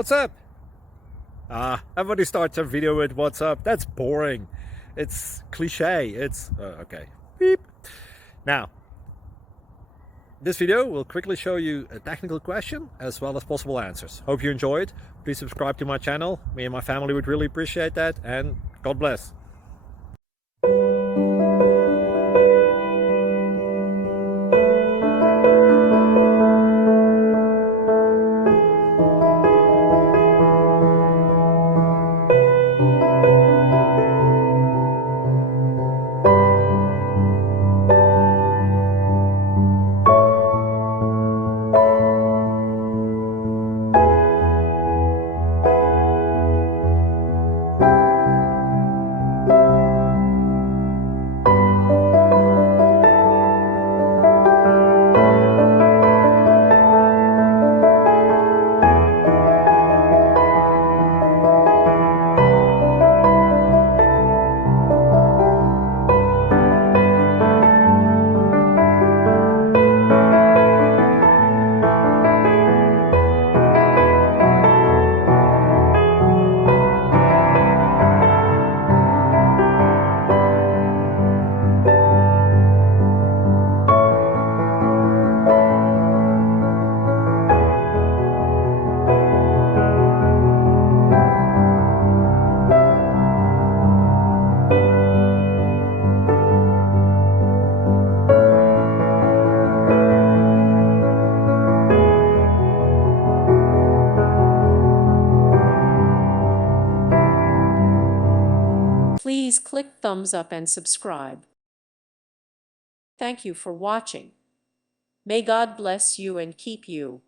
What's up? Everybody starts a video with what's up. That's boring. It's cliche. It's okay. Beep. Now, this video will quickly show you a technical question as well as possible answers. Hope you enjoyed. Please subscribe to my channel. Me and my family would really appreciate that, and God bless. Please click thumbs up and subscribe. Thank you for watching. May God bless you and keep you.